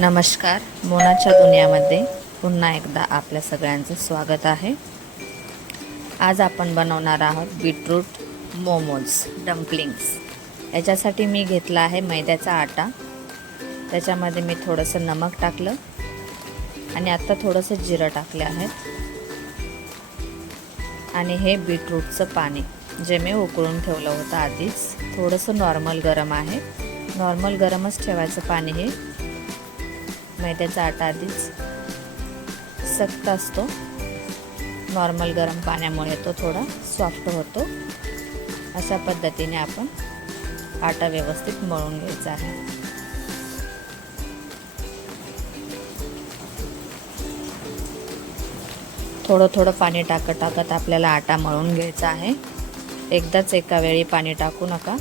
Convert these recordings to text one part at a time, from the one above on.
नमस्कार, मोनाच्या दुनियामध्ये पुन्हा एकदा आपल्या सगळ्यांचं स्वागत आहे. आज आपण बनवणार आहोत बीटरूट मोमोज डम्पलिंग्स. याच्यासाठी मी घेतला आहे मैद्याचा आटा. त्याच्यामध्ये मी थोडंसं नमक टाकलं आणि आता थोडंसं जिरं टाकले आहे. आणि हे बीटरूटचं पाणी जे मी उकळून ठेवलं होतं आधीच, थोडंसं नॉर्मल गरम आहे. नॉर्मल गरमच ठेवायचं पाणी. हे मैद्याचा आटा आधीच सख्त असतो. नॉर्मल गरम पाण्यामुळे तो थोडा सॉफ्ट होतो. अशा पद्धतीने आपण आटा व्यवस्थित मळून घ्यायचा आहे. थोडं थोडं पाणी टाकत आपल्याला आटा मळून घ्यायचा आहे. एकदाच एका वेळी पाणी टाकू नका.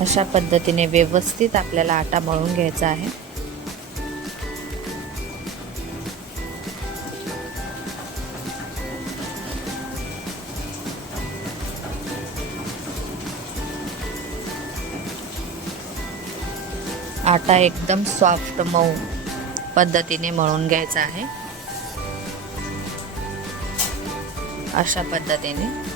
अशा पद्धतीने व्यवस्थित आपल्याला आटा मळून घ्यायचा आहे. आटा एकदम सॉफ्ट मऊ पद्धतीने मळून घ्यायचा आहे. अशा पद्धतीने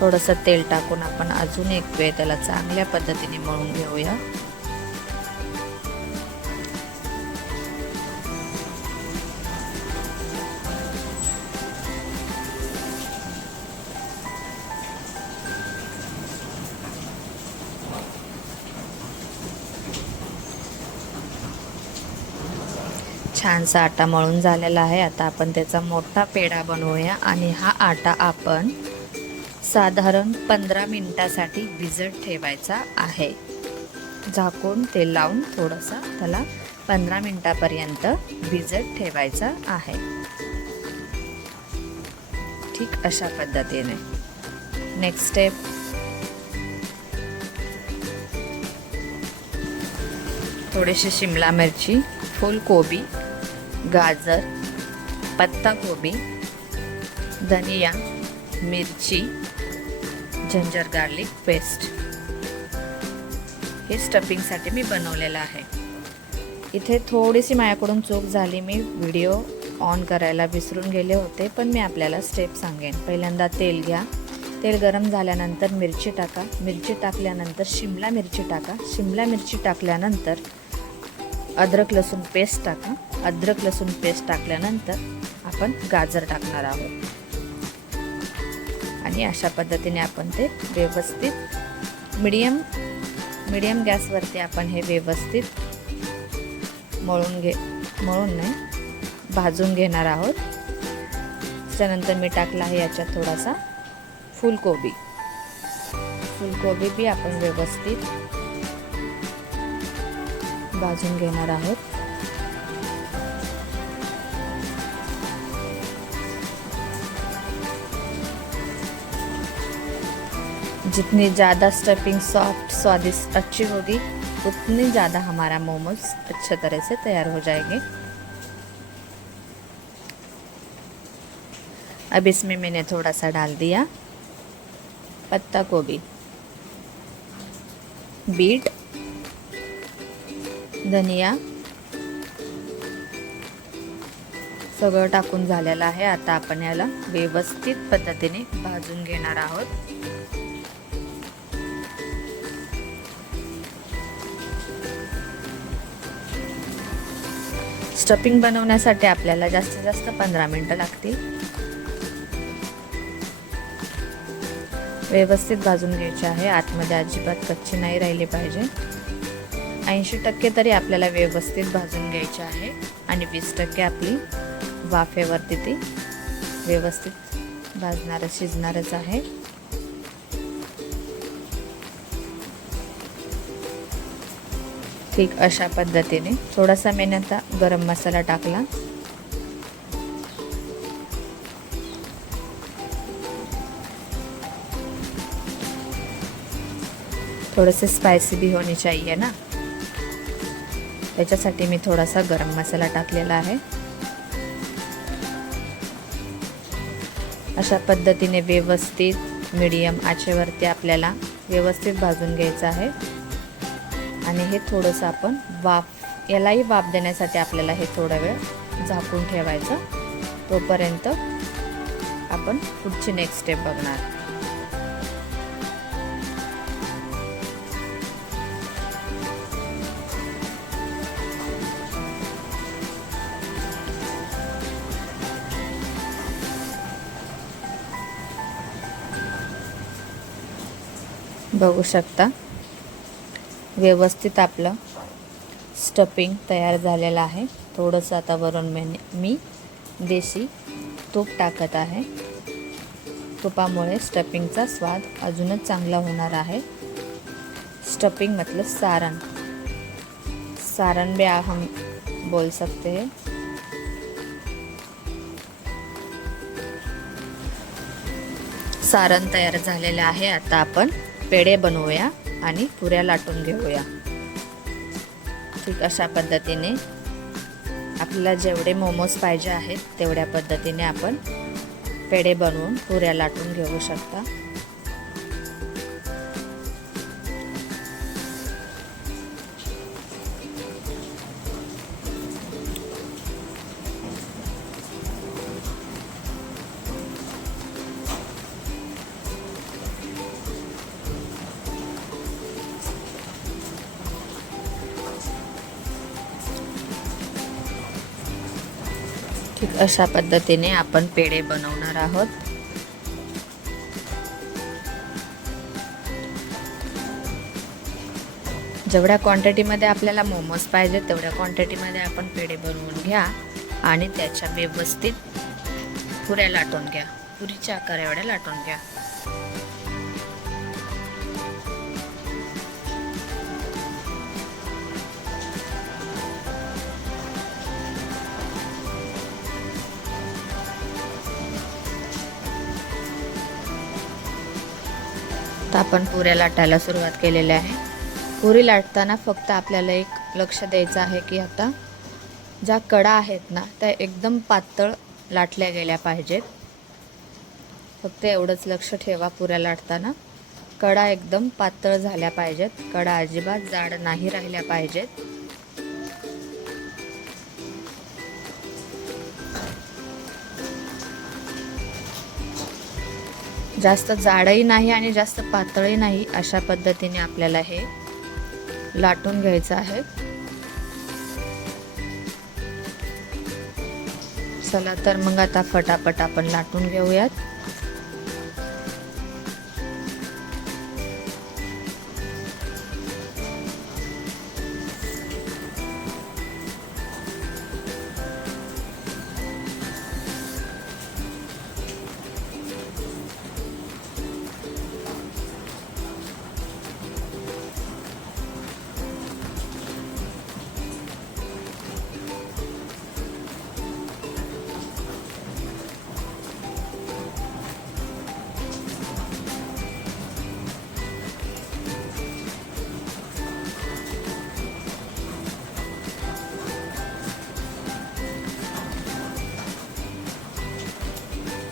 थोडंसं तेल टाकून आपण अजून एक वेळ त्याला चांगल्या पद्धतीने मळून घेऊया. छानसा आटा मळून झालेला आहे. आता आपण त्याचा मोठा पेढा बनवूया आणि हा आटा आपण साधारण 15 मिनिटासाठी भिजत ठेवायचा आहे. झाकून तेल लावून थोडंसं त्याला 15 मिनिटापर्यंत भिजत ठेवायचा आहे. ठीक अशा पद्धतीने. नेक्स्ट स्टेप, थोडीशी शिमला मिरची, फुलकोबी, गाजर, पत्ता गोबी, धनिया, मिरची, जिंजर गार्लिक पेस्ट हे स्टफिंगसाठी मी बनवलेलं आहे. इथे थोडीशी माझ्याकडून चूक झाली. मी व्हिडिओ ऑन करायला विसरून गेले होते, पण मी आपल्याला स्टेप सांगेन. पहिल्यांदा तेल घ्या. तेल गरम झाल्यानंतर मिरची टाका. मिरची टाकल्यानंतर शिमला मिरची टाका. शिमला मिरची टाकल्यानंतर अद्रक लसूण पेस्ट टाका. अद्रक लसूण पेस्ट टाकल्यानंतर आपण गाजर टाकणार आहोत. आणि अशा पद्धतीने आपण ते व्यवस्थित मीडियम गॅसवरती आपण हे व्यवस्थित भाजून घेणार आहोत. त्यानंतर मी टाकला आहे याच्यात थोडासा फुलकोबी बी आपण व्यवस्थित भाजून घेणार आहोत. जितनी ज़्यादा स्टफिंग सॉफ्ट स्वादिष्ट अच्छी होगी, उतनी ज़्यादा हमारा मोमोज अच्छे तरह से तैयार हो जाएंगे. अब इसमें मैंने थोड़ा सा डाल दिया पत्ता गोभी, बीट, धनिया, सगळं टाकून झालेलं आहे. आता आपण याला व्यवस्थित पद्धतीने भाजून घेणार आहोत. स्टफिंग बनवण्यासाठी आपल्याला जास्तीत जास्त 15 मिनिटं लागतील. व्यवस्थित भाजून घ्यायचे आहे. आतमध्ये अजिबात कच्ची नाही राहिली पाहिजे. 80% तरी आपल्याला व्यवस्थित भाजून घ्यायचे आहे आणि 20% आपली वाफेवरती ती व्यवस्थित शिजणारच आहे. ठीक अशा पद्धतीने थोडासा मैंने आता गरम मसाला टाकला. थोड़े स्पाइसी भी होनी चाहिए ना, त्याच्यासाठी मी थोडासा गरम मसाला टाकलेला आहे. अशा पद्धतीने व्यवस्थित मीडियम आचेवरती आपल्याला व्यवस्थित भाजून घ्यायचं आहे. आणि हे थोडंसं आपण यालाही वाफ देण्यासाठी आपल्याला हे थोडा वेळ झाकून ठेवायचं. तोपर्यंत आपण पुढची नेक्स्ट स्टेप बघणार. बघू शकता व्यवस्थित आपलं स्टफिंग तयार झालेलं आहे. थोडंसं आता वरून मी देशी तूप टाकत आहे. तुपामुळे स्टफिंगचा स्वाद अजूनच चांगला होणार आहे. स्टफिंग मतलब सारण भी हम बोल सकते हैं. सारण तयार झालेलं आहे. आता आपण पेढे बनवूया आणि पुऱ्या लाटून घेऊया. ठीक अशा पद्धतीने आपल्याला जेवढे मोमोज पाहिजे आहेत तेवढ्या पद्धतीने आपण पेढे बनवून पुऱ्या लाटून घेऊ शकता. ठीक अशा पद्धतीने आपण पेढे बनवणार आहोत. जेवढ्या क्वांटिटीमध्ये आपल्याला मोमोज पाहिजे तेवढ्या क्वांटिटीमध्ये आपण पेढे बनवून घ्या आणि त्याच्या व्यवस्थित पुऱ्या लाटून घ्या. पुरीच्या आकार एवढ्या लाटून घ्या. आता आपण पुऱ्या लाटायला सुरुवात केलेली आहे. पुरी लाटताना फक्त आपल्याला एक लक्ष द्यायचं आहे की आता ज्या कडा आहेत ना त्या एकदम पातळ लाटल्या गेल्या पाहिजेत. फक्त एवढंच लक्ष ठेवा पुऱ्या लाटताना. कडा एकदम पातळ झाल्या पाहिजेत. कडा अजिबात जाड नाही राहिल्या पाहिजेत. जास्त जाडही नाही आणि जास्त पातळही नाही अशा पद्धतीने आपल्याला हे लाटून घ्यायचं आहे. चला तर मग आता फटाफट आपण लाटून घेऊयात.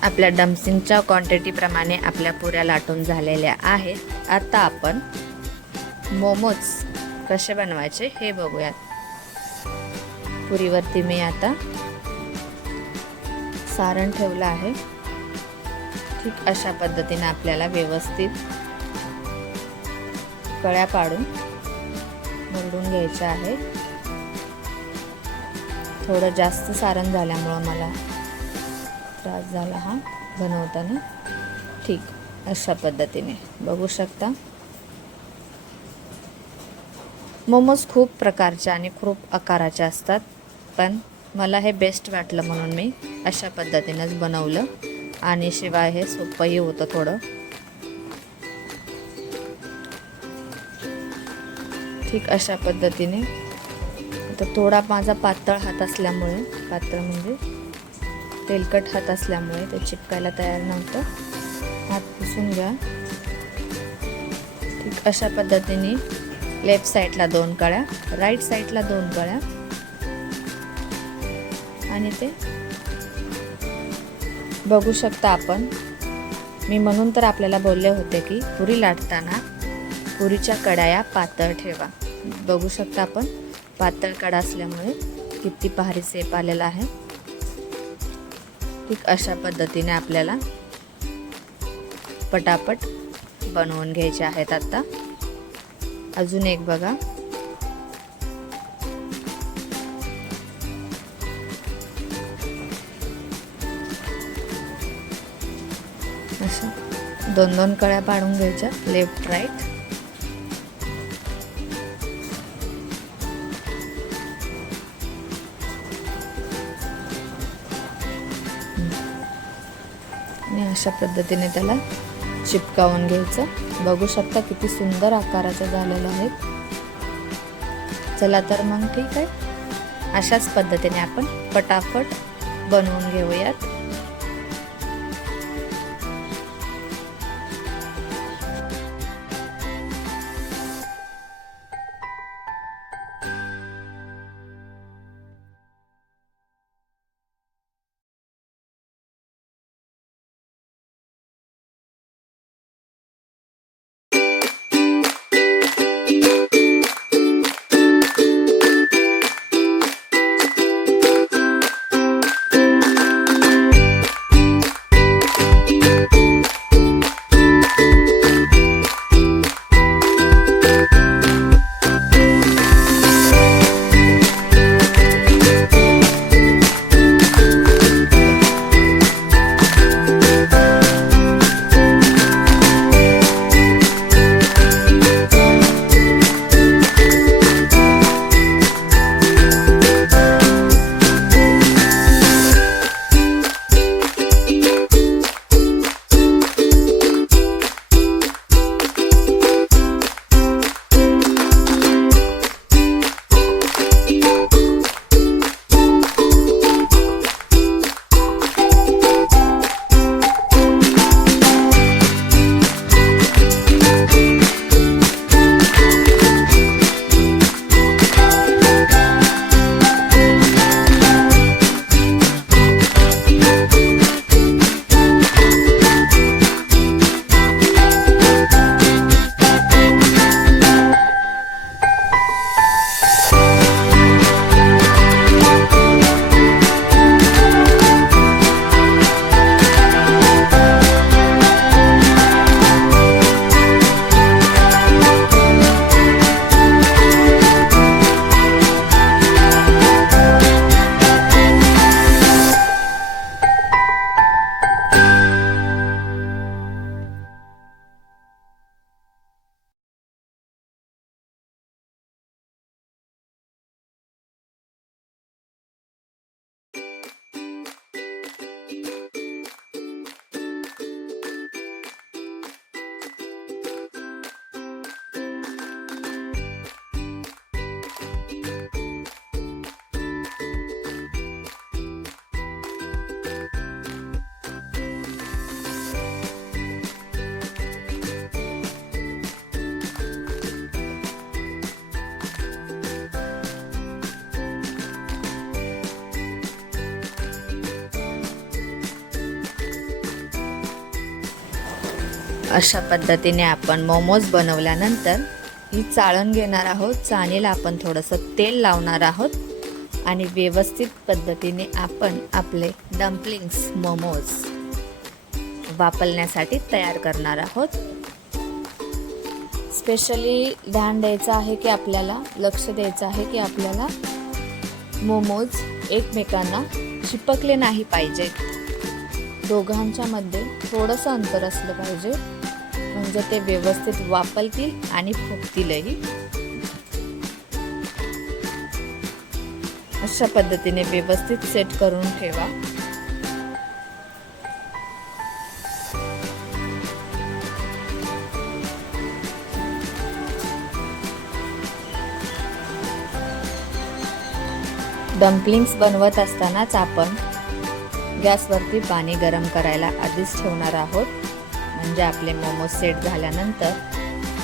आपल्या डम्पसिंगच्या क्वांटिटीप्रमाणे आपल्या पुऱ्या लाटून झालेल्या आहेत. आता आपण मोमोज कसे बनवायचे हे बघूयात. पुरीवरती मी आता सारण ठेवलं आहे. ठीक अशा पद्धतीने आपल्याला व्यवस्थित कळ्या पाडून मोडून घ्यायचं आहे. थोडं जास्त सारण झाल्यामुळं मला त्रास झाला हा बनवताना. ठीक अशा पद्धतीने बघू शकता. मोमोज खूप प्रकारचे आणि खूप आकाराचे असतात, पण मला हे बेस्ट वाटलं म्हणून मी अशा पद्धतीनेच बनवलं. आणि शिवाय हे सोपंही होतं थोडं. ठीक अशा पद्धतीने. तर थोडा माझा पातळ हात असल्यामुळे, पातळ म्हणजे तेलकट हात असल्यामुळे ते चिपकायला तयार नव्हतं. हात पुसून घ्या. ठीक अशा पद्धतीने लेफ्ट साईडला 2 कळ्या, राईट साईडला 2 कळ्या आणि ते बघू शकता आपण मी म्हणून तर आपल्याला बोलले होते की पुरी लाटताना पुरीच्या कडाया पातळ ठेवा. बघू शकता आपण पातळ कडा असल्यामुळे किती भारी शेप आलेला आहे. ठीक अशा पद्धतीने आपल्याला पटापट बनवून घ्यायचे आहेत. आता अजून एक बघा, अशा 2-2 कळ्या पाडून घ्यायच्या लेफ्ट राईट. आणि अशा पद्धतीने त्याला चिपकावून घ्यायचं. बघू शकता किती सुंदर आकाराचं झालेलं आहे. चला तर मग ठीक आहे, अशाच पद्धतीने आपण पटापट बनवून घेऊयात. अशा पद्धतीने आपण मोमोज बनवल्यानंतर ही चाळण घेणार आहोत. चाळणीला आपण थोडंसं तेल लावणार आहोत आणि व्यवस्थित पद्धतीने आपण आपले डम्पलिंग्स मोमोज वापरण्यासाठी तयार करणार आहोत. स्पेशली ध्यान द्यायचं आहे की आपल्याला लक्ष द्यायचं आहे की आपल्याला मोमोज एकमेकांना चिपकले नाही पाहिजेत. दोघांच्या मध्ये थोडंसं अंतर असलं पाहिजे, म्हणजे ते व्यवस्थित वापरतील आणि फुगतीलही. अशा पद्धतीने व्यवस्थित सेट करून ठेवा. डम्पलिंग्स बनवत असतानाच आपण गॅसवरती पाणी गरम करायला आधीच ठेवणार आहोत, म्हणजे आपले मोमोज सेट झाल्यानंतर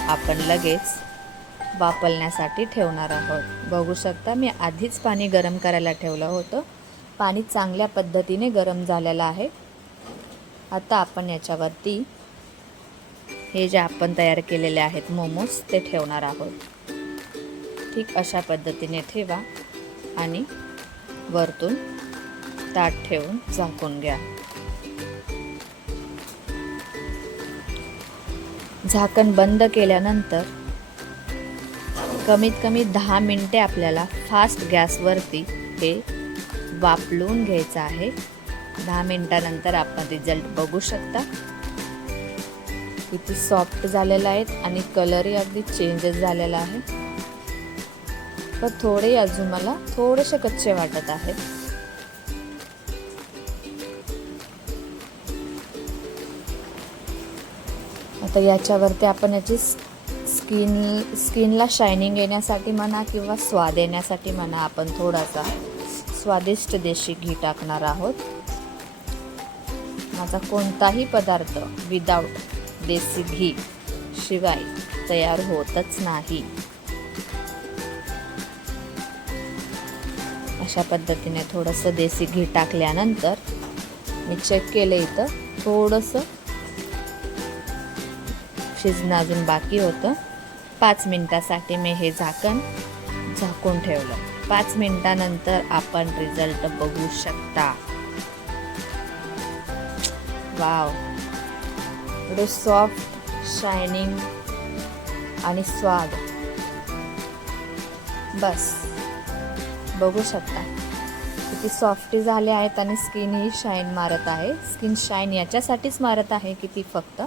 आपण लगेच वापरण्यासाठी ठेवणार आहोत. बघू शकता मी आधीच पाणी गरम करायला ठेवलं होतं. पाणी चांगल्या पद्धतीने गरम झालेलं आहे. आता आपण याच्यावरती हे जे आपण तयार केलेले आहेत मोमोज ते ठेवणार आहोत. ठीक अशा पद्धतीने ठेवा आणि वरतून ताट ठेवून झाकून घ्या. झाकण बंद केल्यानंतर कमीत कमी 10 मिनिटे आपल्याला फास्ट गॅसवरती हे वाफलून घ्यायचं आहे. 10 मिनिटानंतर आपण रिझल्ट बघू शकता. किती सॉफ्ट झालेला आहेत आणि कलरही अगदी चेंजेस झालेला आहे. पण थोडे अजून मला थोडेसे कच्चे वाटत आहेत. आता याच्यावरती आपण याची स्किनला शायनिंग येण्यासाठी म्हणा किंवा स्वाद येण्यासाठी म्हणा आपण थोडासा स्वादिष्ट देशी घी टाकणार आहोत. माझा कोणताही पदार्थ विदाऊट देसी घी शिवाय तयार होतच नाही. अशा पद्धतीने थोडंसं देसी घी टाकल्यानंतर मी चेक केलं, इथं थोडंसं शिजणं अजून बाकी होतं. 5 मिनिटासाठी मी हे झाकून ठेवलं. 5 मिनिटानंतर आपण रिझल्ट बघू शकता. वाव, एवढे सॉफ्ट, शायनिंग आणि स्वाद. बस बघू शकता किती सॉफ्टी झाले आहेत आणि स्किन ही शाईन मारत आहे. स्किन शाईन याच्यासाठीच मारत आहे की ती फक्त